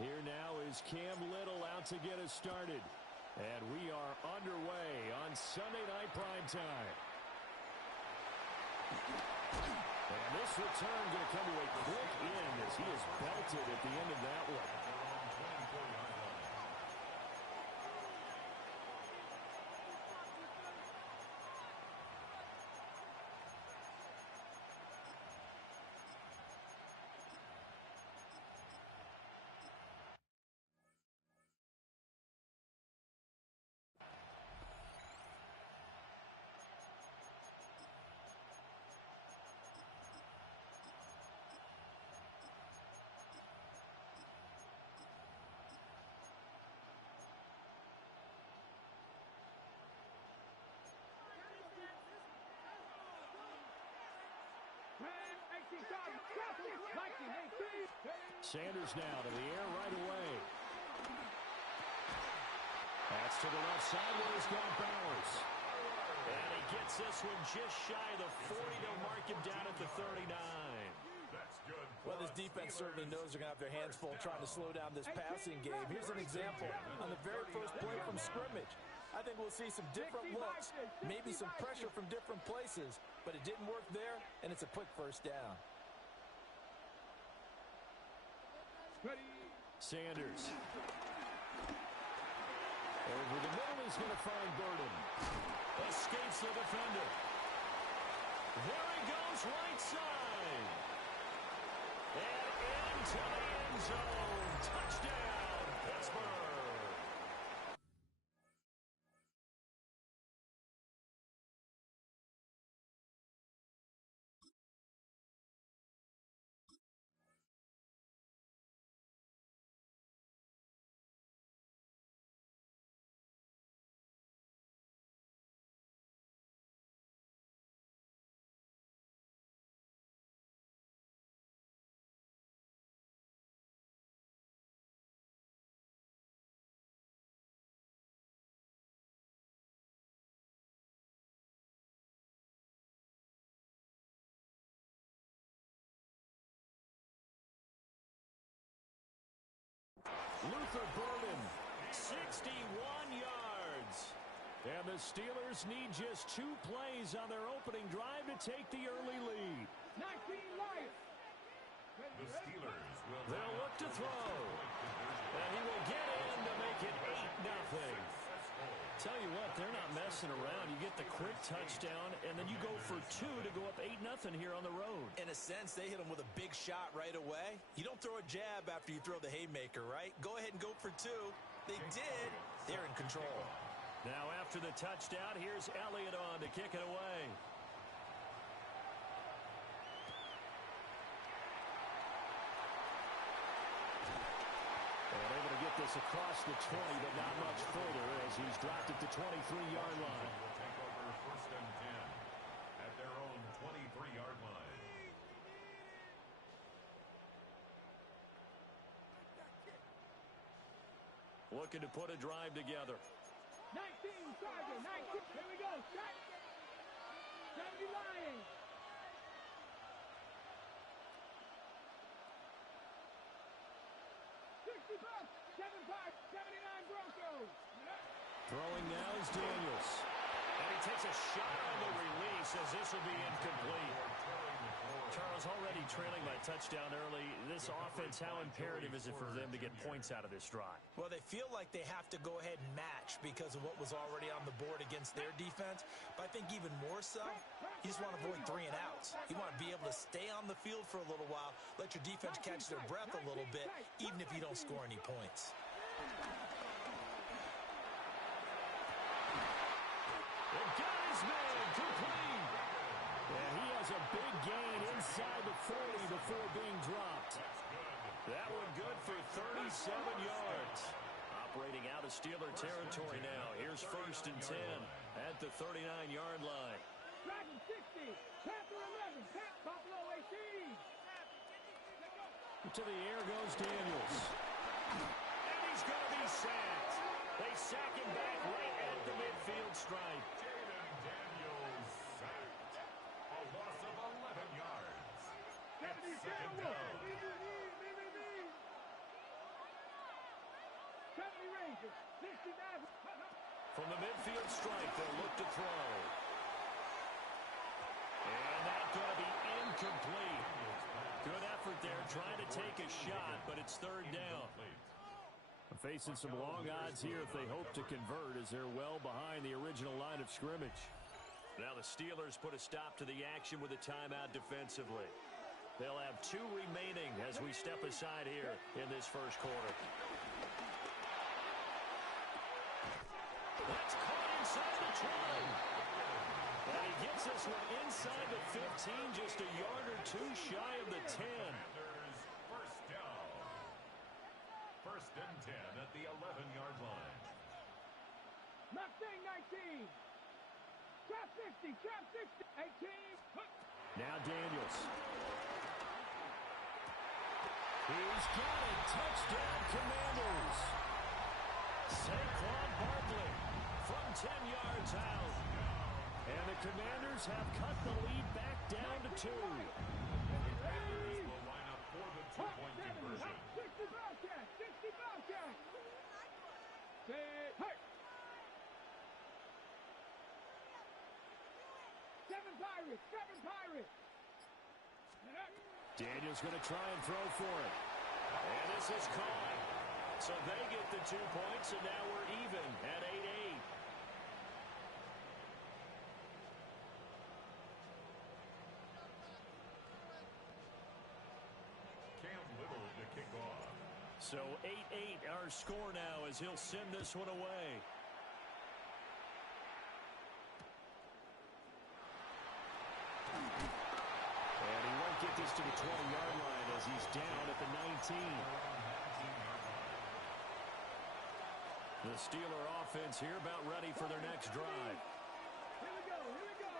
Here now is Cam Little out to get us started. And we are underway on Sunday Night Primetime. And this return going to come to a quick end as he is belted at the end of that one. Sanders now to the air right away. That's to the left side where he's got Bowers. And he gets this one just shy of the 40. They'll mark him down at the 39. That's good. Well, this defense certainly knows they're going to have their hands full trying to slow down this passing game. Here's an example on the very first play from scrimmage. I think we'll see some different looks, maybe some pressure from different places, but it didn't work there, and it's a quick first down. Sanders. Over the middle, he's going to find Burden. Escapes the defender. There he goes, right side. And into the end zone. Touchdown, Pittsburgh. Luther Burden, 61 yards. And the Steelers need just 2 plays on their opening drive to take the early lead. 19 life. The Steelers will They'll look to throw. And he will get in to make it 8-0. Tell you what, they're not messing around. You get the quick touchdown, and then you go for 2 to go up 8-0 here on the road. In a sense, they hit him with a big shot right away. You don't throw a jab after you throw the haymaker, right? Go ahead and go for 2. They did. They're in control. Now after the touchdown, here's Elliott on to kick it away. And able to get this across the 20, but not much further as he's dropped at the 23-yard line. will take over 1st and 10 at their own 23-yard line. Looking to put a drive together. 19, Charger, 19. Here we go. Shot. 70 Lions. 65, 75, 79 Broncos. Throwing now is Daniels. And he takes a shot on the release as this will be incomplete. Charles, already trailing by touchdown early. This offense, how imperative is it for them to get points out of this drive? Well, they feel like they have to go ahead and match because of what was already on the board against their defense. But I think even more so, you just want to avoid 3 and outs. You want to be able to stay on the field for a little while, let your defense catch their breath a little bit, even if you don't score any points. They got his man complete. And he has a big gain inside the 40 before being dropped. That one good for 37 yards. Operating out of Steeler territory now. Here's 1st and 10 at the 39-yard line. Dragon 60, Panther 11, Pat Buffalo 18. To the air goes Daniels. And he's going to be sacked. They sack him back right at the midfield stripe. Daniels sacked. A loss of 11 yards. It's 2nd down. From the midfield strike, they'll look to throw. And that's going to be incomplete. Good effort there, trying to take a shot, but it's third down. Facing some long odds here if they hope to convert, as they're well behind the original line of scrimmage. Now the Steelers put a stop to the action with a timeout defensively. They'll have 2 remaining as we step aside here in this first quarter. That's caught inside the 20. And he gets this one inside the 15, just a yard or 2 shy of the 10. First down. First and 10 at the 11-yard line. Mustang 19. Trap 60, trap 60, 18. Now Daniels. He's got it. Touchdown, Commanders. Saquon Barkley from 10 yards out. And the Commanders have cut the lead back down to 2. Will line up for the 2-point conversion. 60 Bobcat, 60 Bobcat. Say, hey. 7 Pirates, 7 Pirates. Daniels going to try and throw for it. And this is caught. So they get the 2 points, and now we're even at 8-8. Cam Little to kick off. So 8-8 our score now as he'll send this one away. And he won't get this to the 20-yard line as he's down at the 19. The Steeler offense here about ready for their next drive. Here we go, here we go.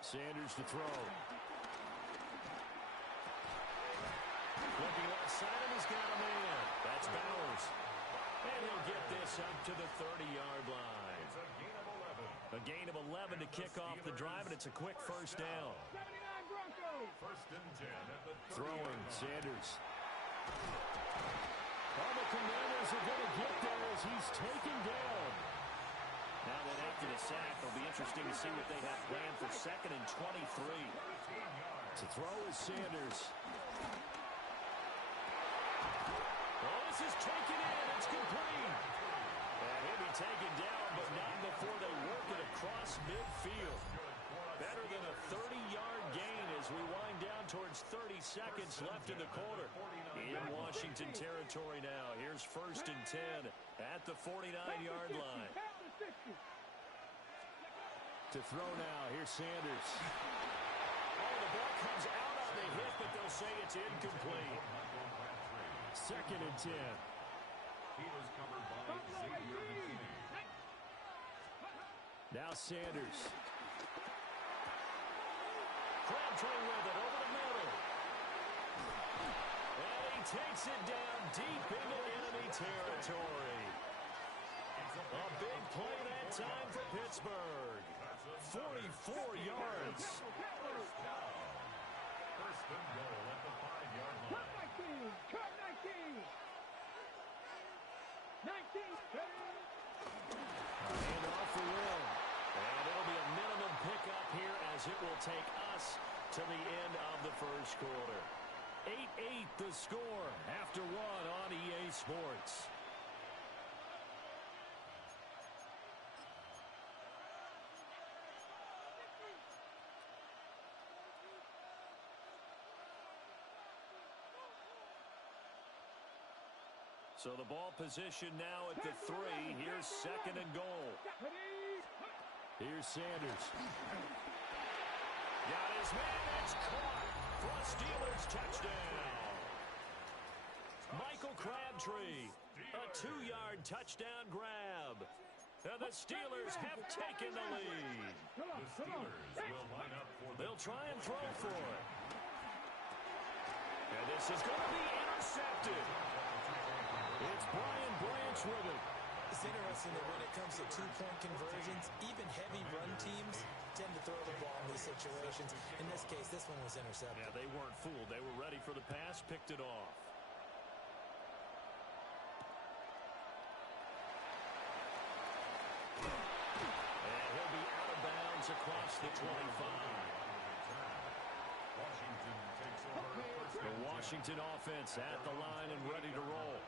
Sanders to throw. Looking left side, and he's got a man. That's Bowers. And he'll get this up to the 30-yard line. It's a gain of 11. A gain of 11 to kick off the drive, and it's a quick first down. 79 Broncos. First and 10 at the 30-yard Throwing, line. Sanders. All the Commanders are going to get there as he's taken down. Now that after the sack, it'll be interesting to see what they have planned for 2nd and 23. To throw is Sanders. Oh, this is taken in. It's complete. And he'll be taken down, but not before they work it across midfield. Better than a 30-yard gain as we wind down towards 30 seconds left in the quarter. In Washington territory now. Here's first and 10 at the 49-yard line. To throw now, here's Sanders. Oh, the ball comes out on the hit, but they'll say it's incomplete. 2nd and 10. He was covered by Xavier McKinney. Now Sanders. Crabtree with it over the middle. And he takes it down deep into enemy territory. A big play that time for Pittsburgh. 44 yards. First and goal at the 5-yard line. Cut 19. 19. Hand off the rim. And it'll be a minimum pickup here as it will take us to the end of the first quarter. 8-8 the score after 1 on EA Sports. So the ball position now at the 3. Here's 2nd and goal. Here's Sanders. Got his man. That's caught for a Steelers touchdown. Michael Crabtree, a 2-yard touchdown grab. And the Steelers have taken the lead. The Steelers will line up for the They'll try and throw for it. And this is going to be intercepted. It's Brian Branch with it. It's interesting that when it comes to 2-point conversions, even heavy run teams tend to throw the ball in these situations. In this case, this one was intercepted. Yeah, they weren't fooled. They were ready for the pass, picked it off. the 25. Washington takes over first The and 10. Washington offense at the line and ready to roll.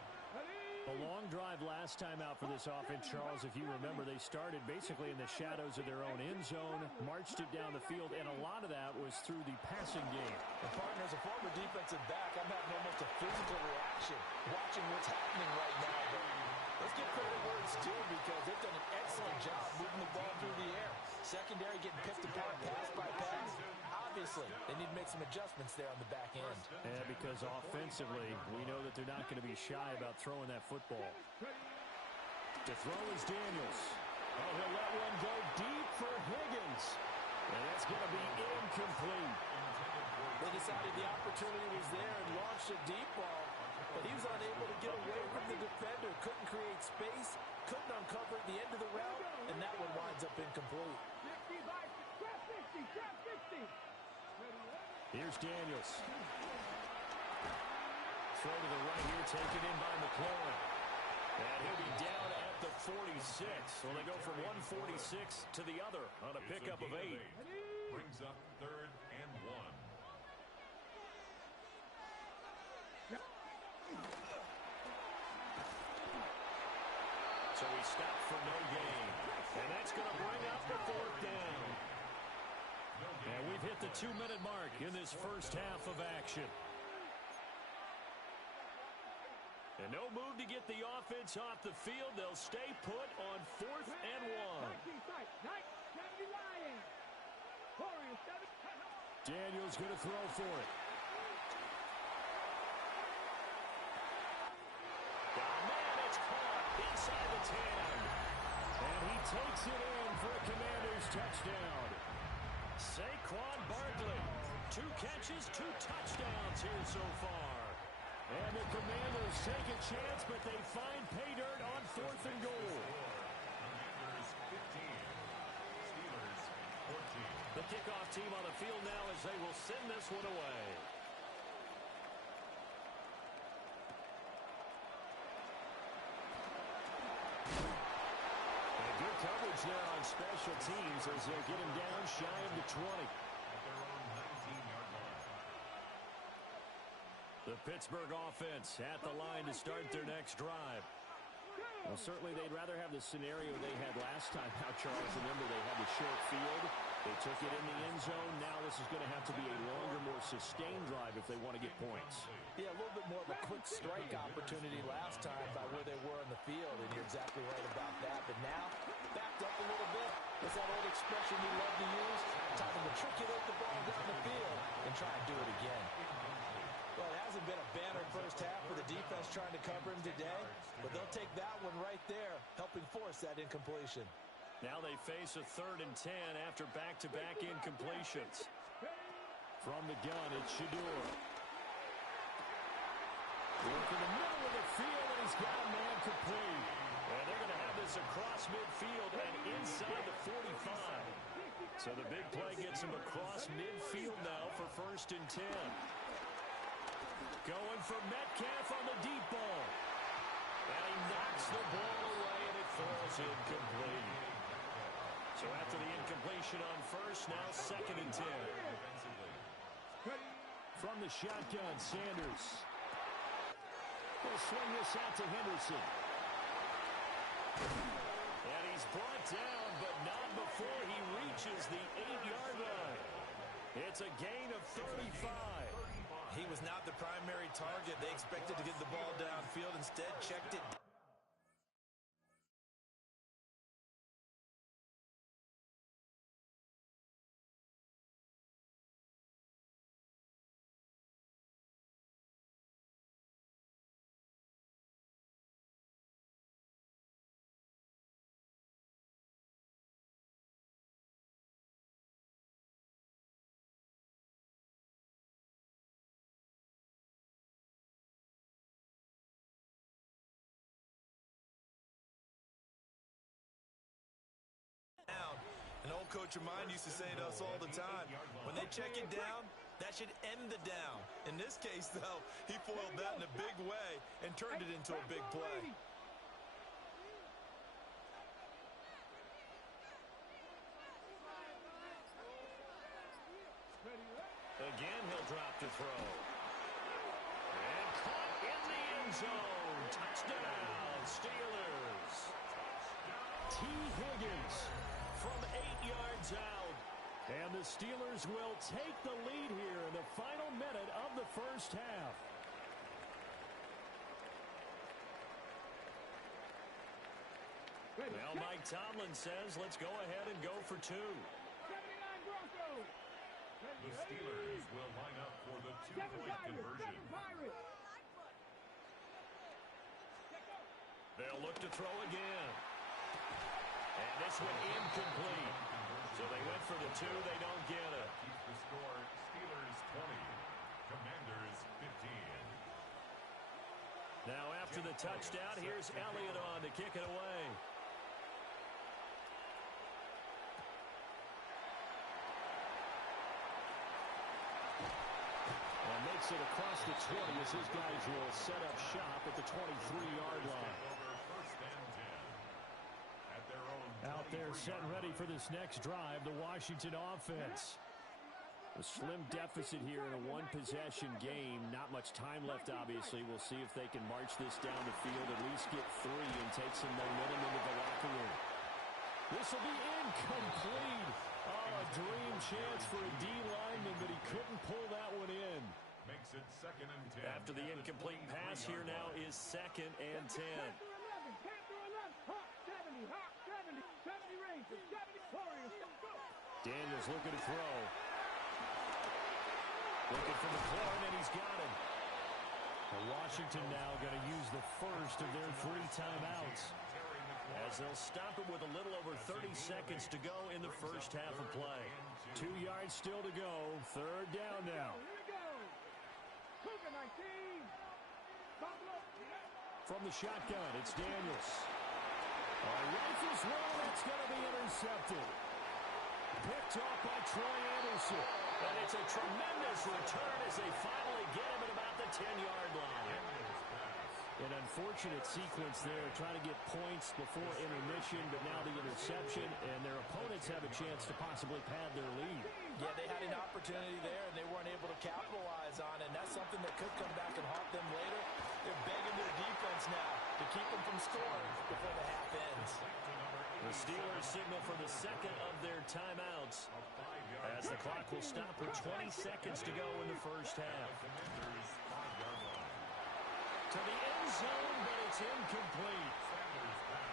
A long drive last time out for this offense, Charles. If you remember, they started basically in the shadows of their own end zone, marched it down the field, and a lot of that was through the passing game. And partner, as a former defensive back, I'm having almost a physical reaction watching what's happening right now. But let's give credit where it's due because they've done an excellent job moving the ball through the air. Secondary getting picked apart pass by pass. Obviously, they need to make some adjustments there on the back end. Yeah, because offensively, we know that they're not going to be shy about throwing that football. To throw is Daniels. Oh, he'll let one go deep for Higgins. And that's going to be incomplete. They decided the opportunity was there and launched a deep ball, but he was unable to get away from the defender. Couldn't create space, couldn't uncover at the end of the route, and that one winds up incomplete. Here's Daniels. Throw to the right here, taken in by McLaurin. And he'll be down at the 46. Well, they go from 146 to the other on a pickup of 8. Brings up 3rd and 1. So he stopped for no gain. And that's going to bring up the 4th down. And we've hit the 2-minute mark in this first half of action. And no move to get the offense off the field. They'll stay put on 4th and 1. Daniels going to throw for it. Man, it's caught inside the 10. And he takes it in for a Commanders touchdown. Saquon Barkley, 2 catches, 2 touchdowns here so far. And the Commanders take a chance, but they find pay dirt on 4th and goal. Commanders 15. Steelers 14. The kickoff team on the field now as they will send this one away. And good coverage there on special teams as they'll get him down shy of the 20. At their own 19-yard line. The Pittsburgh offense at the line to start their next drive. Well, certainly they'd rather have the scenario they had last time out, Charles. Remember, they had the short field. They took it in the end zone. Now this is going to have to be a longer, more sustained drive if they want to get points. Yeah, a little bit more of a quick strike opportunity last time by where they were on the field, and you're exactly right about that. But now, backed up a little bit. It's that old expression you love to use, time to matriculate the ball down the field and try and do it again. Well, it hasn't been a banner first half for the defense trying to cover him today, but they'll take that one right there, helping force that incompletion. Now they face a 3rd and 10 after back-to-back incompletions. From the gun, it's Shador. Work in the middle of the field, and he's got a man complete. And they're going to have this across midfield and inside the 45. So the big play gets him across midfield now for 1st and 10. Going for Metcalf on the deep ball. And he knocks the ball away, and it falls incomplete. So after the incompletion on 1st, now 2nd and 10. From the shotgun, Sanders. He'll swing this out to Henderson. And he's brought down, but not before he reaches the 8-yard line. It's a gain of 35. He was not the primary target. They expected to get the ball downfield. Instead, checked it. An old coach of mine used to say to us all the time, when they check it down, that should end the down. In this case, though, he foiled that in a big way and turned it into a big play. Again, he'll drop to throw. And caught in the end zone. Touchdown, Steelers. T. Higgins from 8 yards out. And the Steelers will take the lead here in the final minute of the first half. Well, Mike Tomlin says, let's go ahead and go for two. 79 Broncos. The Steelers will line up for the two-point conversion. They'll look to throw again. And this one incomplete. So they went for the two. They don't get it. Keep the score. Steelers 20. Commanders 15. Now after the touchdown, here's Elliott on to kick it away. And makes it across the 20 as his guys will set up shop at the 23-yard line. Out there set ready for this next drive, the Washington offense. A slim deficit here in a one-possession game. Not much time left, obviously. We'll see if they can march this down the field, at least get 3 and take some momentum into the locker room. This will be incomplete. Oh, a dream chance for a D lineman, but he couldn't pull that one in. Makes it 2nd and 10. After the incomplete pass, here now is 2nd and 10. Daniels looking to throw. Looking for McLaurin, and he's got him. Well, Washington now going to use the first of their 3 timeouts, as they'll stop it with a little over 30 seconds to go in the first half of play. 2 yards still to go. 3rd down now. From the shotgun, it's Daniels. Rifles well, that's going to be intercepted. Picked off by Troy Anderson. And it's a tremendous return as they finally get him at about the 10-yard line. An unfortunate sequence there, trying to get points before intermission, but now the interception, and their opponents have a chance to possibly pad their lead. Yeah, they had an opportunity there, and they weren't able to capitalize on it, and that's something that could come back and haunt them later. They're begging their defense now to keep them from scoring before the half ends. The Steelers signal for the 2nd of their timeouts, as the clock will stop with 20 seconds to go in the first half. To the end zone, but it's incomplete.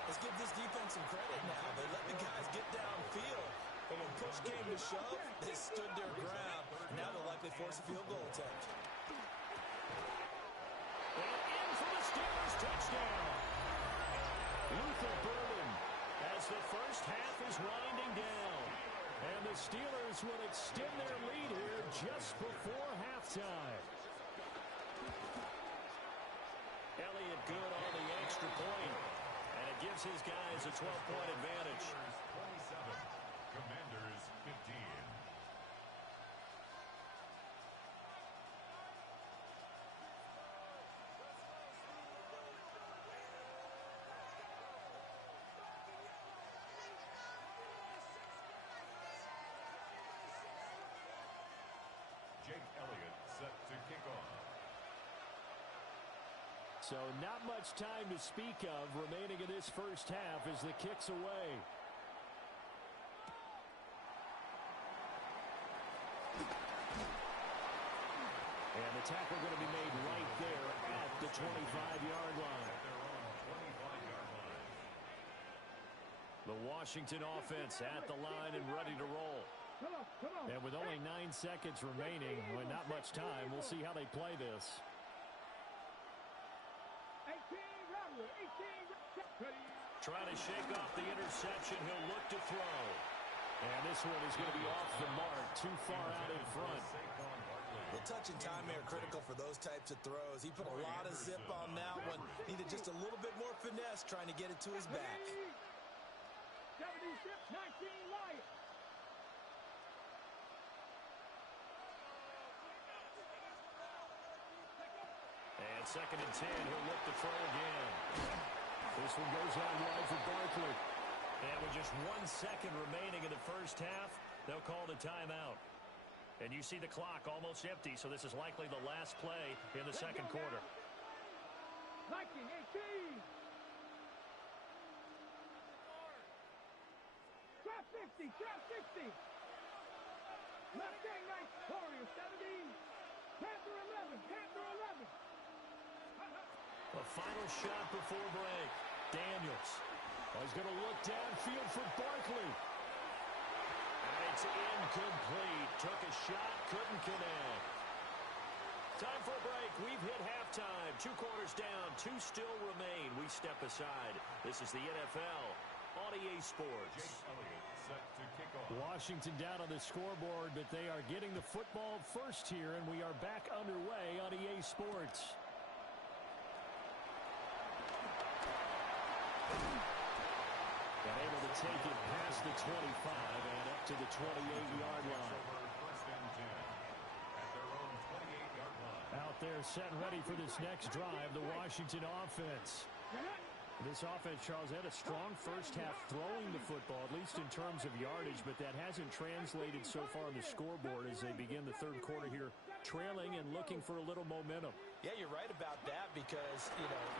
Let's give this defense some credit now. They let the guys get downfield, but when push came to shove, they stood their ground. Now they'll likely force a field goal attempt. And in for the Steelers touchdown. Luther Burden, as the first half is winding down. And the Steelers will extend their lead here just before halftime. Elliott good on the extra point, and it gives his guys a 12-point advantage. 27, Commanders 15. Jake Elliott set to kick off. So not much time to speak of remaining in this first half as the kick's away. And the tackle going to be made right there at the 25-yard line. The Washington offense at the line and ready to roll. And with only 9 seconds remaining, with not much time, we'll see how they play this. Trying to shake off the interception. He'll look to throw. And this one is going to be off the mark, too far out in front. The touch and timing are critical for those types of throws. He put a lot of zip on that one. Needed just a little bit more finesse trying to get it to his back. 76-19 Lions. And 2nd and 10, he'll look to throw again. This one goes out wide for Barkley. And with just 1 second remaining in the first half, they'll call the timeout. And you see the clock almost empty, so this is likely the last play in the second quarter. 19-18. Trap 60, trap 60. Mustang Knights, Warriors 17. Panther 11, Panther 11. A final shot before break. Daniels. Oh, he's going to look downfield for Barkley. And it's incomplete. Took a shot, couldn't connect. Time for a break. We've hit halftime. 2 quarters down, 2 still remain. We step aside. This is the NFL on EA Sports. Washington down on the scoreboard, but they are getting the football first here, and we are back underway on EA Sports. And able to take it past the 25 and up to the 28-yard line. Out there set and ready for this next drive, the Washington offense. This offense, Charles, had a strong first half throwing the football, at least in terms of yardage, but that hasn't translated so far on the scoreboard as they begin the third quarter here, trailing and looking for a little momentum. Yeah, you're right about that because,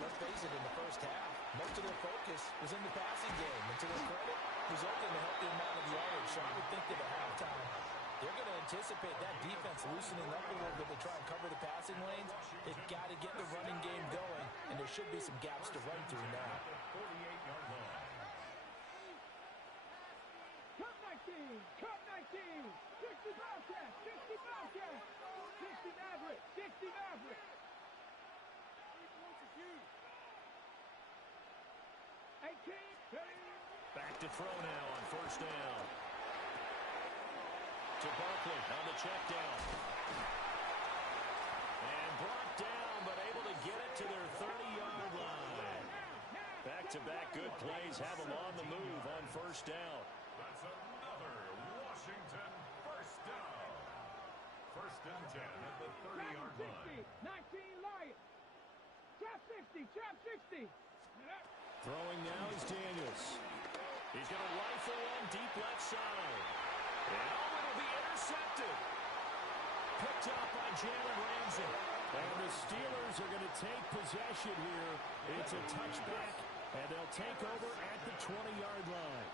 let's face it, in the first half, most of their focus was in the passing game. And to their credit, resulting in a healthy amount of yardage. So I would think that at halftime, they're going to anticipate that defense loosening up a little bit to try and cover the passing lanes. They've got to get the running game going, and there should be some gaps to run through now. Cut 19, cut 19. 60 Bobcats, 60 Bobcats. 60 Maverick, 60 Maverick. 18. Back to throw now on first down. To Barkley on the check down. And brought down, but able to get it to their 30-yard line. Back-to-back good plays have them on the move on first down. That's another Washington first down. First and 10 at the 30-yard line. 19 Lions. Trap 60, trap 60. Throwing now is Daniels. He's going to rifle one deep left side. And it'll be intercepted. Picked up by Jalen Ramsey. And the Steelers are going to take possession here. It's a touchback, and they'll take over at the 20-yard line.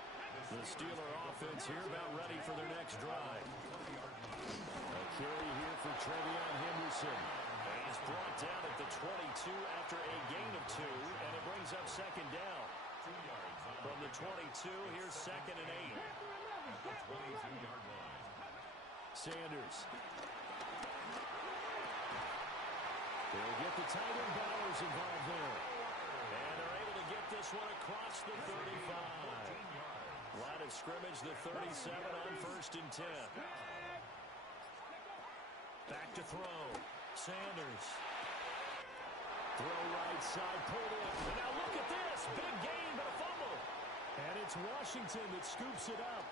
The Steeler offense here about ready for their next drive. A carry here for Trevion Henderson. And he's brought down at the 22 after a gain of 2, and it brings up second down. From the 22, here's second and 8. 22-yard line. Sanders. They'll get the tight end Bowers involved there. And they're able to get this one across the 35. Line of scrimmage, the 37 on first and 10. Back to throw. Sanders. Throw right side, pulled in. And now look at this. Big gain, but a fumble. And it's Washington that scoops it up.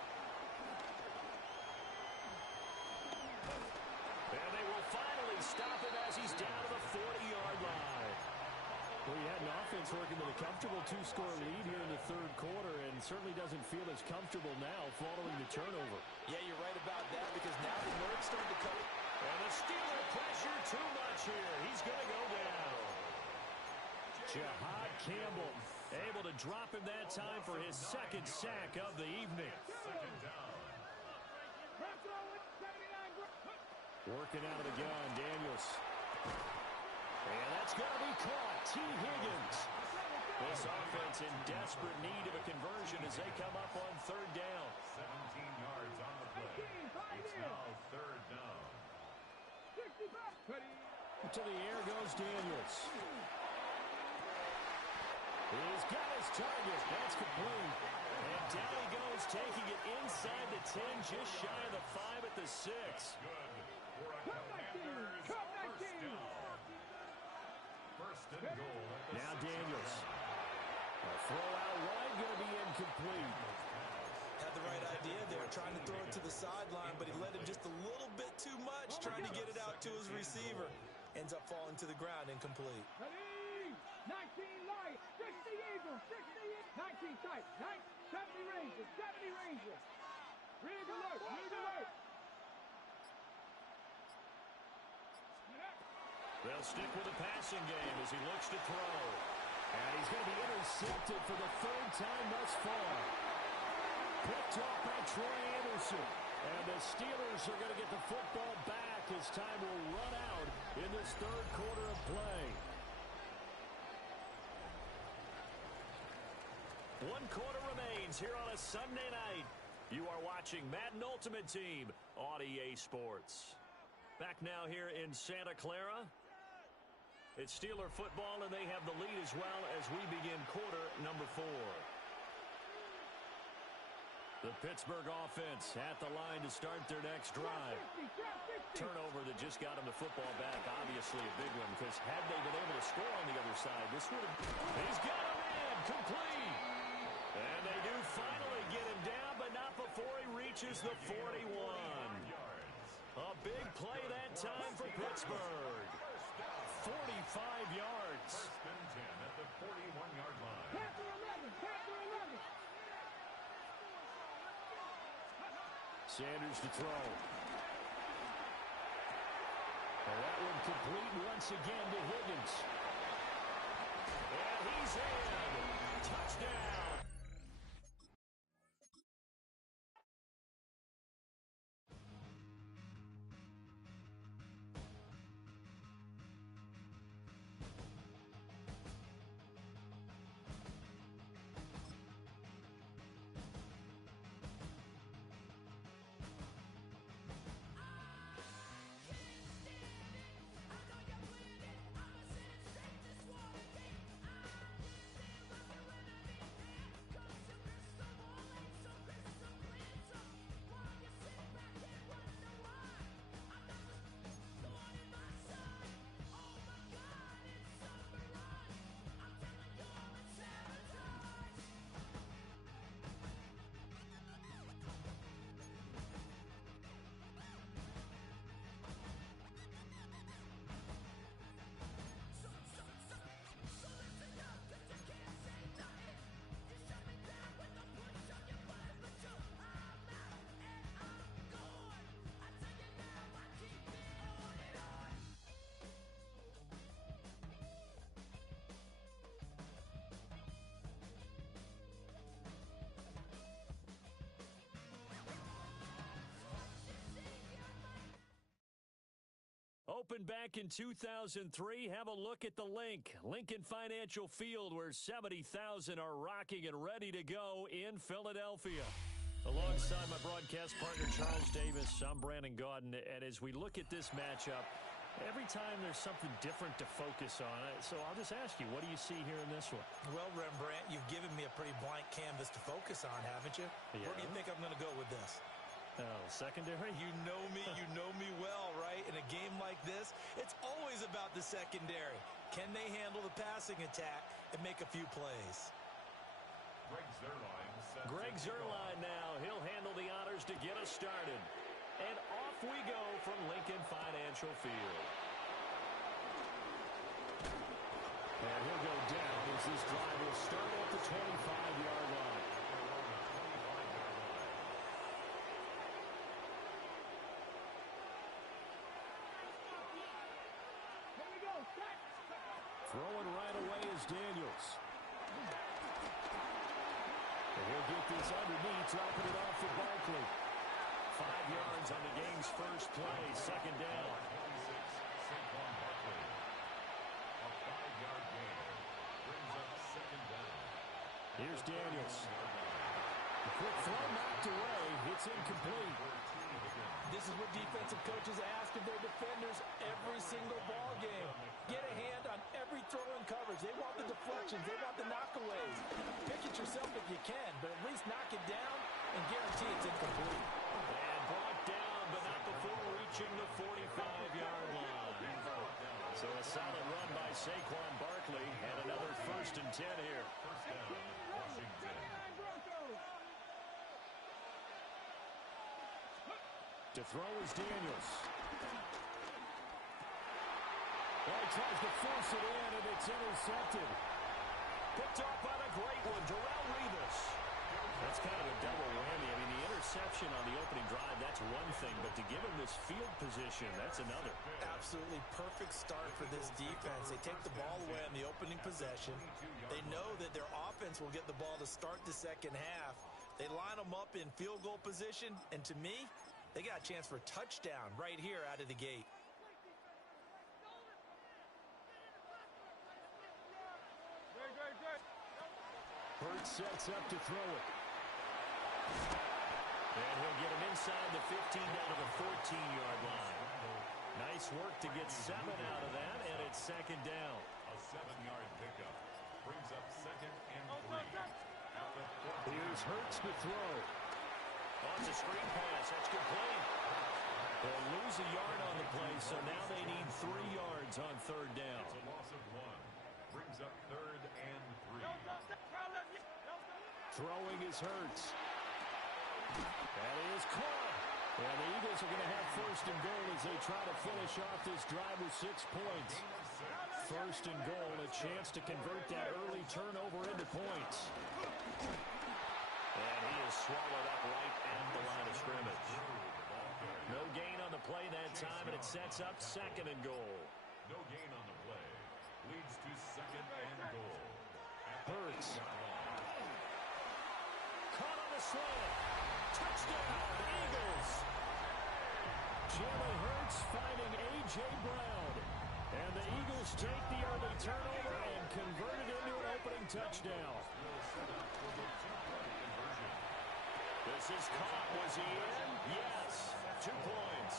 And they will finally stop him as he's down to the 40-yard line. Well, you had an offense working with a comfortable 2-score lead here in the third quarter, and certainly doesn't feel as comfortable now following the turnover. Yeah, you're right about that because now the nerves starting to come. And the Steeler pressure too much here. He's going to go down. Jahad Campbell able to drop him that time for his second sack of the evening. Second down. Working out of the gun, Daniels. And that's going to be caught. T. Higgins. This offense in desperate need of a conversion as they come up on third down. 17 yards on the play. It's now third down. To the air goes Daniels. He's got his target. That's complete. And down he goes, taking it inside the 10, just shy of the 5 at the 6. Good for a Commanders first down. First and goal at the Now 6. Daniels. A throw out wide, going to be incomplete. Had the right idea there, trying to throw it to the sideline, but he let him just a little bit too much, trying to get it out to his receiver. Ends up falling to the ground, incomplete. 19 Lions, 60 Eagles, 19 tight, 70 Rangers, 70 Rangers. Rig alert, rig alert. They'll stick with the passing game as he looks to throw. And he's going to be intercepted for the third time thus far. Picked off by Troy Anderson. And the Steelers are going to get the football back as time will run out in this third quarter of play. One quarter remains here on a Sunday night. You are watching Madden Ultimate Team on EA Sports. Back now here in Santa Clara. It's Steeler football, and they have the lead as well as we begin quarter number 4. The Pittsburgh offense at the line to start their next drive. Turnover that just got him the football back. Obviously a big one, because had they been able to score on the other side, this would have... He's got him in, complete. And they do finally get him down, but not before he reaches the 41. A big play that time for Pittsburgh. 45 yards. First and 10 at the 41-yard line. Panther 11, Panther 11. Sanders to throw. And that one complete once again to Higgins. And he's in. Touchdown. Opened back in 2003, have a look at the link. Lincoln Financial Field, where 70,000 are rocking and ready to go in Philadelphia. Alongside my broadcast partner, Charles Davis, I'm Brandon Gaudin. And as we look at this matchup, every time there's something different to focus on. So I'll just ask you, what do you see here in this one? Well, Rembrandt, you've given me a pretty blank canvas to focus on, haven't you? Yeah. Where do you think I'm going to go with this? Oh, secondary? You know me well, right? In a game like this, it's always about the secondary. Can they handle the passing attack and make a few plays? Greg Zuerlein now. He'll handle the honors to get us started. And off we go from Lincoln Financial Field. And he'll go down as this drive will start at the 25-yard line. Throwing right away is Daniels. And he'll get this underneath, dropping it off for Barkley. 5 yards on the game's first play, second down. A 5-yard gain brings up second down. Here's Daniels. A quick throw knocked away. It's incomplete. This is what defensive coaches ask of their defenders every single ball game. Get a hand on every throw in coverage. They want the deflections. They want the knockaways. Pick it yourself if you can, but at least knock it down and guarantee it's incomplete. And brought down, but not before reaching the 45-yard line. So a solid run by Saquon Barkley, and another 1st and 10 here. First down, Washington. To throw is Daniels. Well, he tries to force it in, and it's intercepted. Picked off by the great one, Darrelle Revis. That's kind of a double whammy. I mean, the interception on the opening drive, that's one thing, but to give him this field position, that's another. Absolutely perfect start for this defense. They take the ball away on the opening possession. They know that their offense will get the ball to start the second half. They line them up in field goal position, and to me, they got a chance for a touchdown right here out of the gate. Hurts sets up to throw it. And he'll get him inside the 15 down to the 14-yard line. Nice work to get 7 out of that, and it's second down. A 7-yard pickup brings up second and 3. Here's Hurts to throw. Oh, it's a screen pass. That's complete. They'll lose a yard on the play, so now they need 3 yards on third down. It's a loss of 1. Brings up third and 3. Throwing is Hurts. That is caught. And the Eagles are going to have first and goal as they try to finish off this drive with 6 points. First and goal, a chance to convert that early turnover into points. And he is swallowed up right at the line of scrimmage. No gain on the play that time, and it sets up second and goal. No gain on the play. Leads to second and goal. Hurts. Caught on the slant. Touchdown, Eagles. Jalen Hurts finding A.J. Brown. And the Eagles take the early turnover and convert it into an opening touchdown. This is caught. Was he in? Yes. 2 points.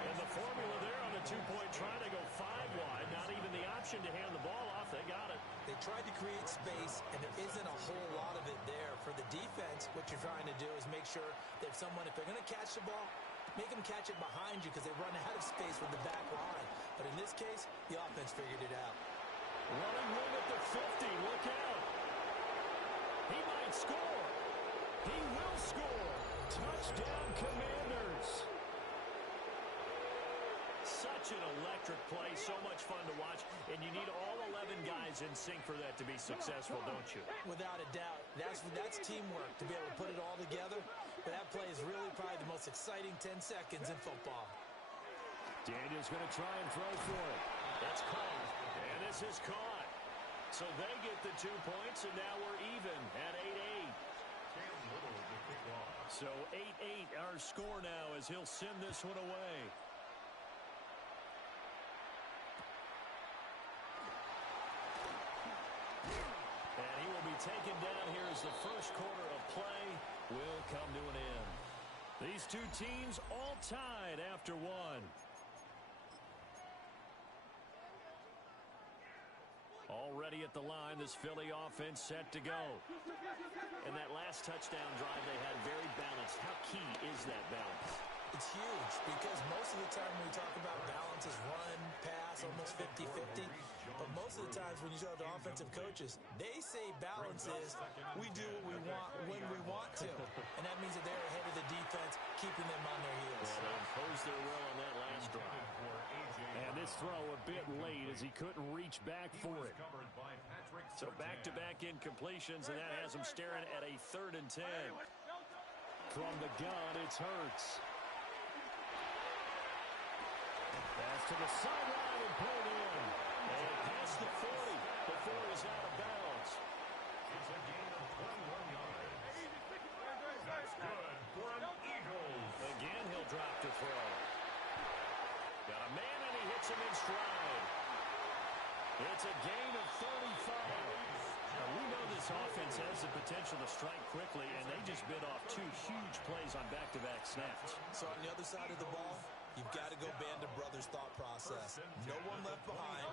And the formula there on the 2-point try to go 5 wide. Not even the option to hand the ball off. They got it. They tried to create space, and there isn't a whole lot of it there. For the defense, what you're trying to do is make sure that if they're going to catch the ball, make them catch it behind you because they run out of space with the back line. But in this case, the offense figured it out. Running wing at the 50. Look out. He might score. He will score. Touchdown, Commanders. Such an electric play, so much fun to watch, and you need all 11 guys in sync for that to be successful, don't you? Without a doubt. That's teamwork, to be able to put it all together. But that play is really probably the most exciting 10 seconds in football. Daniel's going to try and throw for it. That's caught, and this is caught. So they get the 2 points, and now we're even at 8-8. So 8-8 our score now as he'll send this one away. And he will be taken down here as the first quarter of play will come to an end. These two teams all tied after one. Already at the line, this Philly offense set to go. And that last touchdown drive they had very balanced. How key is that balance? It's huge because most of the time when we talk about balance is run, pass, almost 50-50. But most of the times when you talk to offensive coaches, they say balance is we do what we want when we want to. And that means that they're ahead of the defense, keeping them on their heels. Well, they imposed their will on that last drive. And this throw a bit late as he couldn't reach back for it. So back-to-back incompletions, and that has him staring at a 3rd and 10. From the gun, it's Hurts. Pass to the sideline and pulled in. And past the 40 before he's out of bounds. It's a gain of 21 yards. That's good for an Eagles. Again, he'll drop to throw. Got a man, and he hits him in stride. It's a gain of 35. Now, we know this offense has the potential to strike quickly, and they just bit off 2 huge plays on back-to-back snaps. So on the other side of the ball, you've got to go band of brothers thought process. No one left behind,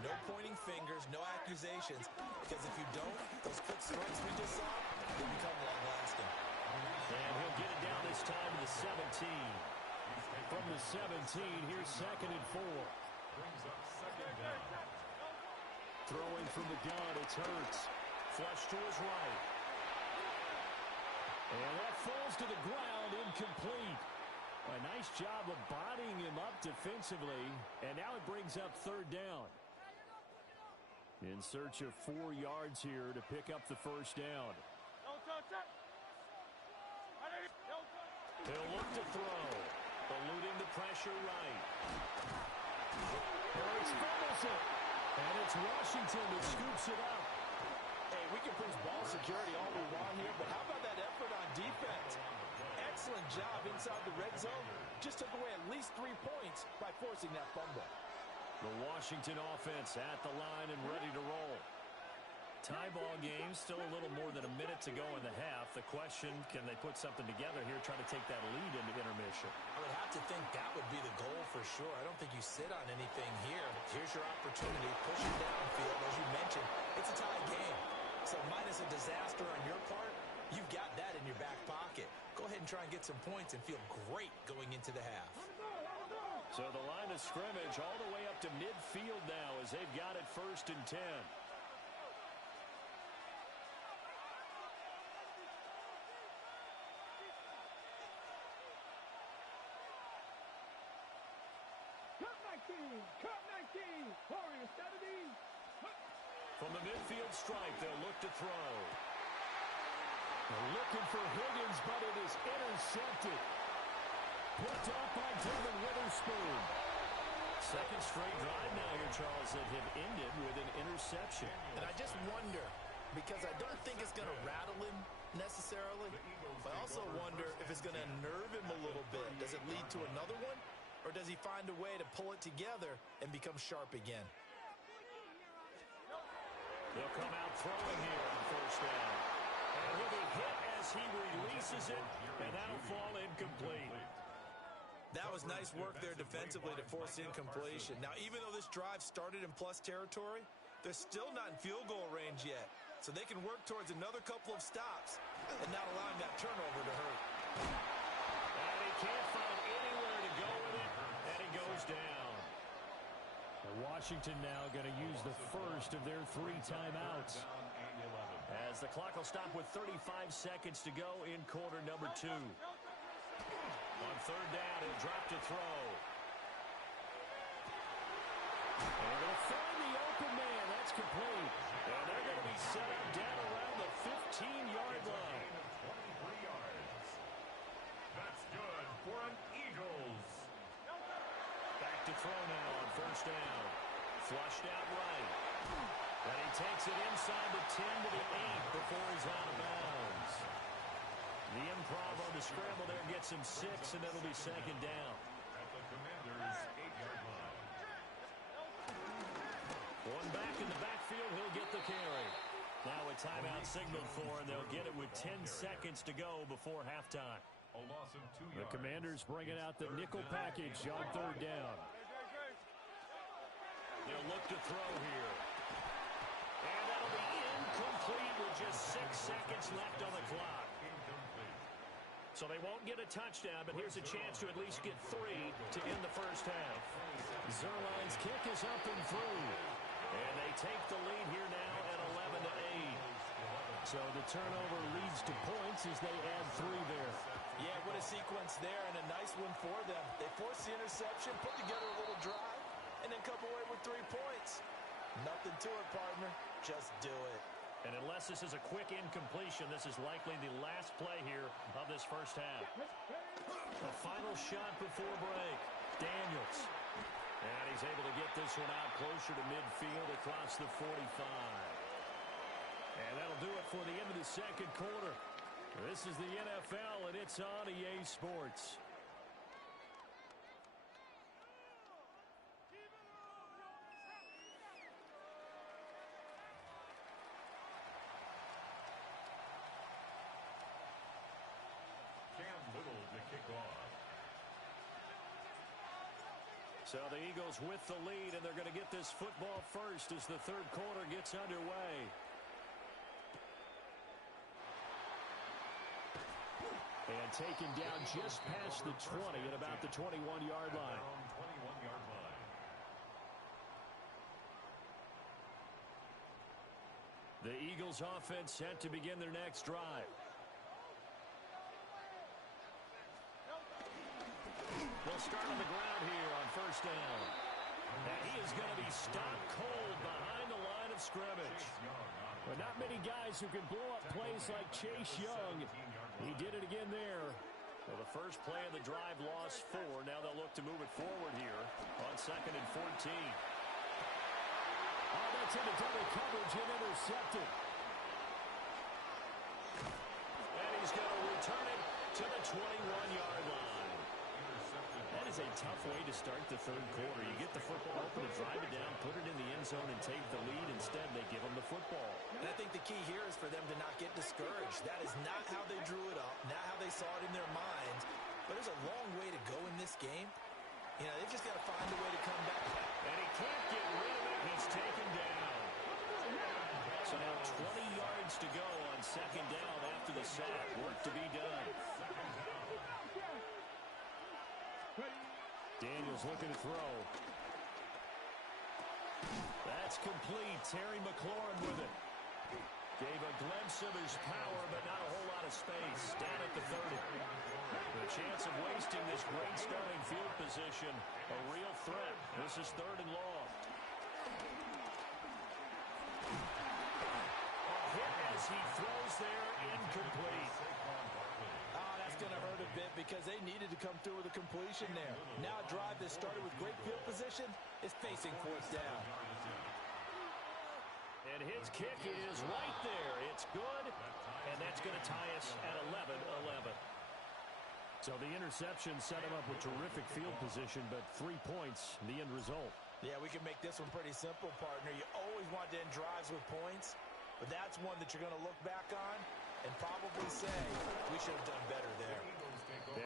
no pointing fingers, no accusations, because if you don't, those quick strikes we just saw, they become long-lasting. And he'll get it down this time to the 17. From the 17, here's 2nd and 4. Brings up second down. Throwing from the gun, it's Hurts. Flush to his right. And that falls to the ground, incomplete. A nice job of bodying him up defensively, and now it brings up 3rd down. In search of 4 yards here to pick up the first down. He'll look to throw. Eluding the pressure right. Hurts fumbles it. And it's Washington that scoops it up. Hey, we can preach ball security all we want here, but how about that effort on defense? Excellent job inside the red zone. Just took away at least 3 points by forcing that fumble. The Washington offense at the line and ready to roll. Tie ball game, still a little more than a minute to go in the half. The question, can they put something together here, try to take that lead into intermission? I would have to think that would be the goal for sure. I don't think you sit on anything here. Here's your opportunity. Push it downfield. As you mentioned, it's a tie game. So minus a disaster on your part, you've got that in your back pocket. Go ahead and try and get some points and feel great going into the half. So the line of scrimmage all the way up to midfield now as they've got it 1st and 10. Cut 19. Warriors 70. From the midfield stripe, they'll look to throw. They're looking for Higgins, but it is intercepted. Picked off by Devin Witherspoon. Second straight drive now here, Charles, that have ended with an interception. And I just wonder, because I don't think it's going to rattle him necessarily, but I also wonder if it's going to unnerve him a little bit. Does it lead to another one? Or does he find a way to pull it together and become sharp again? They'll come out throwing here on 1st down. And he'll be hit as he releases it, and that'll fall incomplete. That was nice work there defensively to force incompletion. Now, even though this drive started in plus territory, they're still not in field goal range yet. So they can work towards another couple of stops and not allowing that turnover to hurt. And he can't find anywhere to go with it, and he goes down. Washington now going to use the first of their 3 timeouts. As the clock will stop with 35 seconds to go in quarter number 2. On 3rd down, he'll drop to throw. And they're going to find the open man. That's complete. And they're going to be set up down around the 15-yard line. 23 yards. That's good for an Eagles. Back to throw now on 1st down. Flushed out right. And he takes it inside the 10 to the 8 before he's out of bounds. The improv on the scramble there gets him 6, and it'll be 2nd down. At the Commanders' 8-yard line. One back in the backfield, he'll get the carry. Now a timeout signaled for, and they'll get it with 10 seconds to go before halftime. A loss of 2 yards. The Commanders bringing out the nickel package on 3rd down. They'll look to throw here. And that'll be incomplete with just 6 seconds left on the clock. So they won't get a touchdown, but here's a chance to at least get 3 to end the first half. Zerline's kick is up and through. And they take the lead here now at 11 to 8. So the turnover leads to points as they add 3 there. Yeah, what a sequence there, and a nice one for them. They force the interception, put together a little drive, and then come away with 3 points. Nothing to it, partner. Just do it. And unless this is a quick incompletion, this is likely the last play here of this first half. The final shot before break. Daniels. And he's able to get this one out closer to midfield across the 45. And that'll do it for the end of the second quarter. This is the NFL, and it's on EA Sports. So the Eagles with the lead, and they're going to get this football first as the third quarter gets underway. And taken down just past the 20 at about the 21-yard line. The Eagles offense set to begin their next drive. They'll start on the ground here on 1st down. And he is going to be stopped cold behind the line of scrimmage. But not many guys who can blow up plays like Chase Young. He did it again there. Well, the first play of the drive lost 4. Now they'll look to move it forward here on 2nd and 14. Oh, that's into double coverage and intercepted. And he's going to return it to the 21-yard line. That is a tough way to start the third quarter. You get the football open and drive it down, put it in the end zone, and take the lead. Instead, they give them the football. And I think the key here is for them to not get discouraged. That is not how they drew it up, not how they saw it in their minds. But there's a long way to go in this game. You know, they've just got to find a way to come back. And he can't get rid of it. He's taken down. So now 20 yards to go on 2nd down after the sack. Work to be done. Daniels looking to throw. That's complete. Terry McLaurin with it. Gave a glimpse of his power, but not a whole lot of space. Down at the 30. The chance of wasting this great starting field position, a real threat. This is 3rd and long. A hit as he throws there, incomplete. Oh, that's going to hurt a bit because they needed to come through with a completion there. Now a drive that started with great field position is facing 4th down. And his kick is right there. It's good, and that's going to tie us at 11-11. So the interception set him up with terrific field position, but 3 points, the end result. Yeah, we can make this one pretty simple, partner. You always want to end drives with points, but that's one that you're going to look back on and probably say, we should have done better there.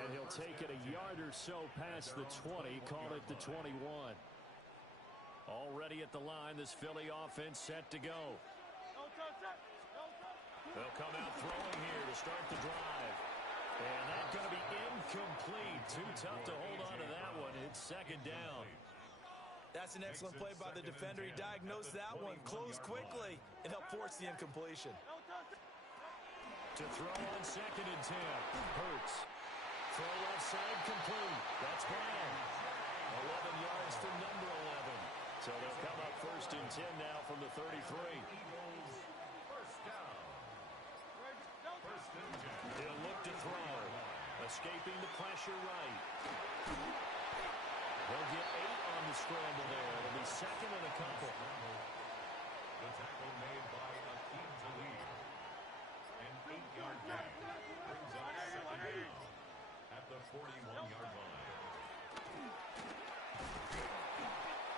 And he'll take it a yard or so past the 20, call it the 21. Already at the line, this Philly offense set to go. They'll come out throwing here to start the drive. And that's going to be incomplete. Too tough to hold on to that one. It's 2nd down. That's an excellent play by the defender. He diagnosed that one, closed quickly, and helped force the incompletion. To throw on 2nd and 10. Hurts. Throw left side complete. That's Brown. 11 yards for number 11. So they'll come up 1st and 10 now from the 33. First down. First and 10. He'll look to throw. Escaping the pressure right. He'll get 8 on the scramble there. It'll be 2nd and a couple. The tackle made by Akeem Talib. An 8-yard gain brings up 2nd down at the 41-yard line.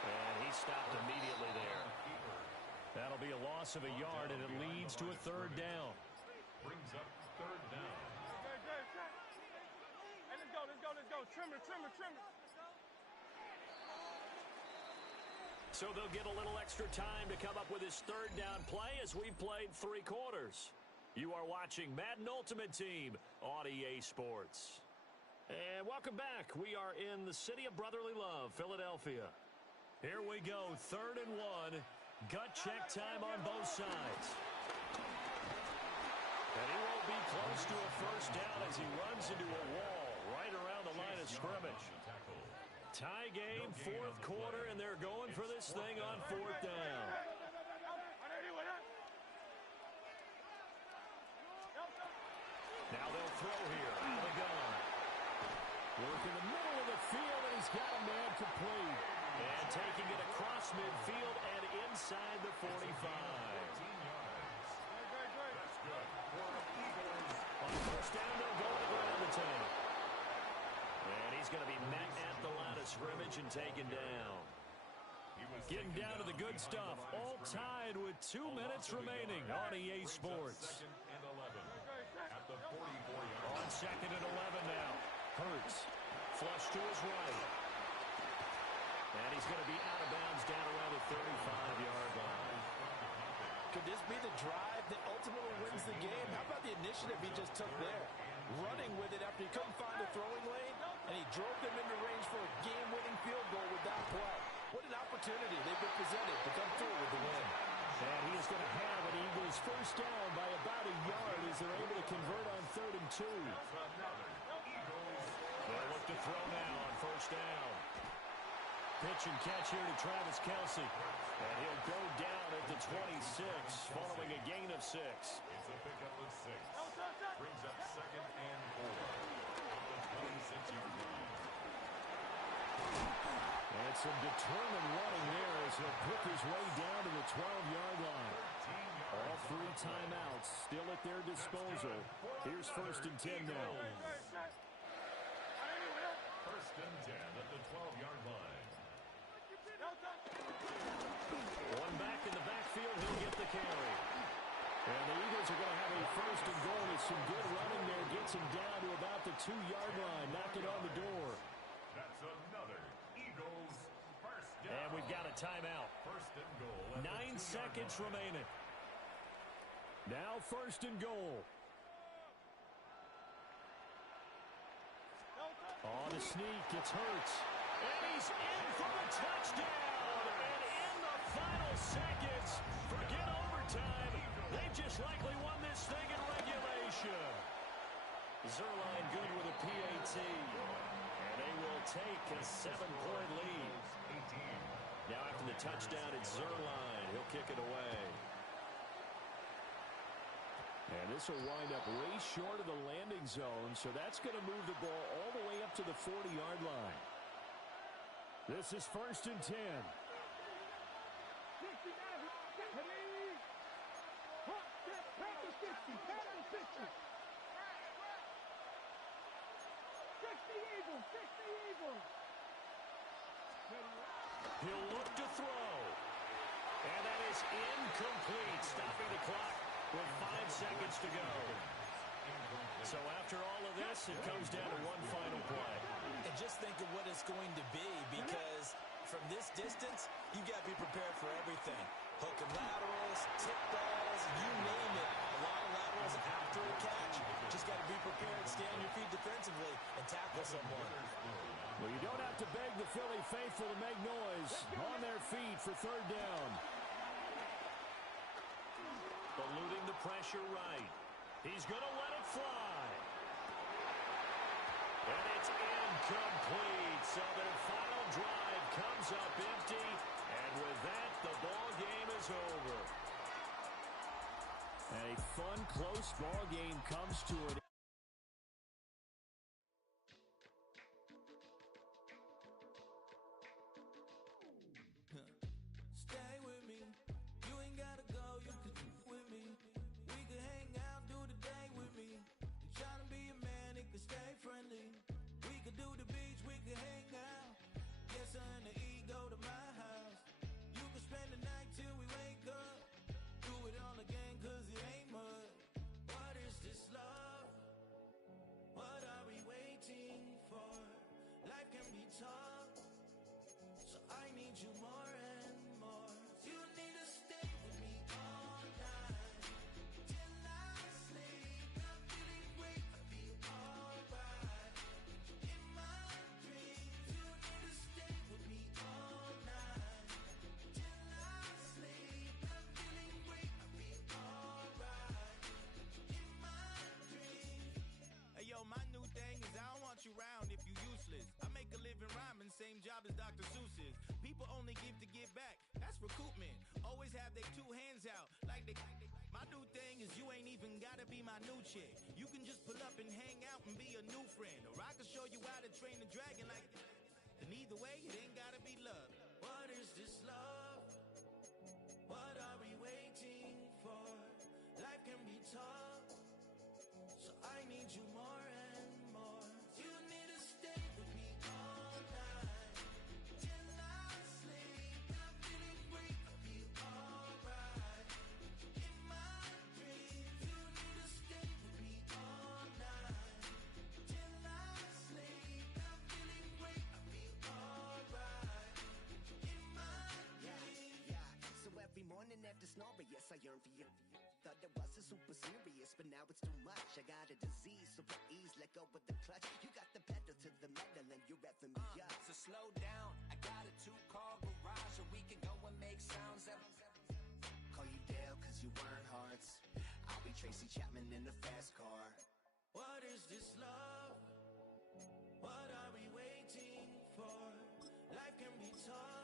And he stopped immediately there. That'll be a loss of a yard, and it leads to a 3rd down. Brings up 3rd down. Hey, let's go. Trim it. So they'll get a little extra time to come up with his 3rd down play as we've played 3 quarters. You are watching Madden Ultimate Team on EA Sports. And welcome back. We are in the city of brotherly love, Philadelphia. Here we go, 3rd and 1. Gut check time on both sides. And he won't be close to a 1st down as he runs into a wall right around the line of scrimmage. Tie game, 4th quarter, and they're going for this thing on 4th down. Now they'll throw here, out of the gun. Work in the middle of the field, and he's got a man complete. And taking it across midfield and inside the 45. On 1st down, they'll go to the ground the 10. And he's going to be met at the line of scrimmage and taken down. Getting down to the good stuff. All tied with 2 minutes remaining on EA Sports. At the 44-yard On 2nd and 11 now. Hurts. Flush to his right. And he's going to be out of bounds down around the 35-yard line. Could this be the drive that ultimately wins the game? How about the initiative he just took there? Running with it after he couldn't find a throwing lane, and he drove them into range for a game-winning field goal with that play. What an opportunity they've been presented to come through with the win. And he is going to have an Eagles 1st down by about a yard as they're able to convert on 3rd and 2. They'll look to throw now on 1st down. Pitch and catch here to Travis Kelce. And he'll go down at the 26 following a gain of 6. It's a pickup of 6. Brings up 2nd and 4. And some determined running there as he'll pick his way down to the 12-yard line. All three timeouts still at their disposal. Here's 1st and 10 now. 1st and 10 at the 12-yard line. One back in the backfield, he'll get the carry. And the Eagles are going to have a 1st and goal with some good running there. Gets him down to about the 2-yard line. Knock it on the door. That's another Eagles first down. And we've got a timeout. 1st and goal. 9 seconds remaining. Now 1st and goal. On a sneak, it's Hurts. And he's in for the touchdown. And in the final seconds, forget overtime. They just likely won this thing in regulation. Zerline good with a PAT. And they will take a 7-point lead. Now after the touchdown, it's Zerline. He'll kick it away. And this will wind up way short of the landing zone, so that's going to move the ball all the way up to the 40-yard line. This is 1st and 10. 60. He'll look to throw. And that is incomplete, stopping the clock with 5 seconds to go. So after all of this, it comes down to one final play. And just think of what it's going to be, because from this distance, you've got to be prepared for everything. Hook and laterals, tip balls, you name it. A lot of laterals after a catch. Just got to be prepared, stay on your feet defensively, and tackle someone. Well, you don't have to beg the Philly faithful to make noise. On their feet for 3rd down. Eluding the pressure right. He's going to let it fly. And it's incomplete. So their final drive comes up empty. And with that, the ball game is over. And a fun, close ball game comes to an end. Stay with me. You ain't gotta go, you could with me. We could hang out, do the day with me. You tryna be a man, it could stay friendly. We could do the beach, we could hang out. Yes, her and the E go to my house. You could spend the night till we wake up. Do it all again, cause it ain't mud. What is this love? What are we waiting for? Life can be tough, so I need you more and more. You need to stay with me all night till I sleep. I'm feeling great, I feel alright. In my dreams, you need to stay with me all night till I sleep. I'm feeling great, I feel alright. In my dreams. Hey yo, my new thing is I don't want you round if you useless. I make a living rhyming, same job as Dr. Seuss's. People only give to give back, that's recoupment. Always have their 2 hands out, like they. My new thing is you ain't even gotta be my new chick. You can just pull up and hang out and be a new friend. Or I can show you how to train the dragon like. And either way, it ain't gotta be love. What is this love? What are we waiting for? Life can be tough, so I need you more and more. You need to stay with me all night till I sleep. I'm feeling great, I feel alright. In my dreams, you need to stay with me all night till I sleep. I'm feeling great, I feel alright. In my dreams. Yeah. So every morning after snoring, yes, I yearn for you. Thought it wasn't super serious, but now it's too much. I got a disease, so please let go with the clutch. You got the pedal to the metal and you're revving me up. So slow down, I got a 2-car garage, and we can go and make sounds up. Call you Dale, cause you weren't hearts. I'll be Tracy Chapman in a fast car. What is this love? What are we waiting for? Life can be tough,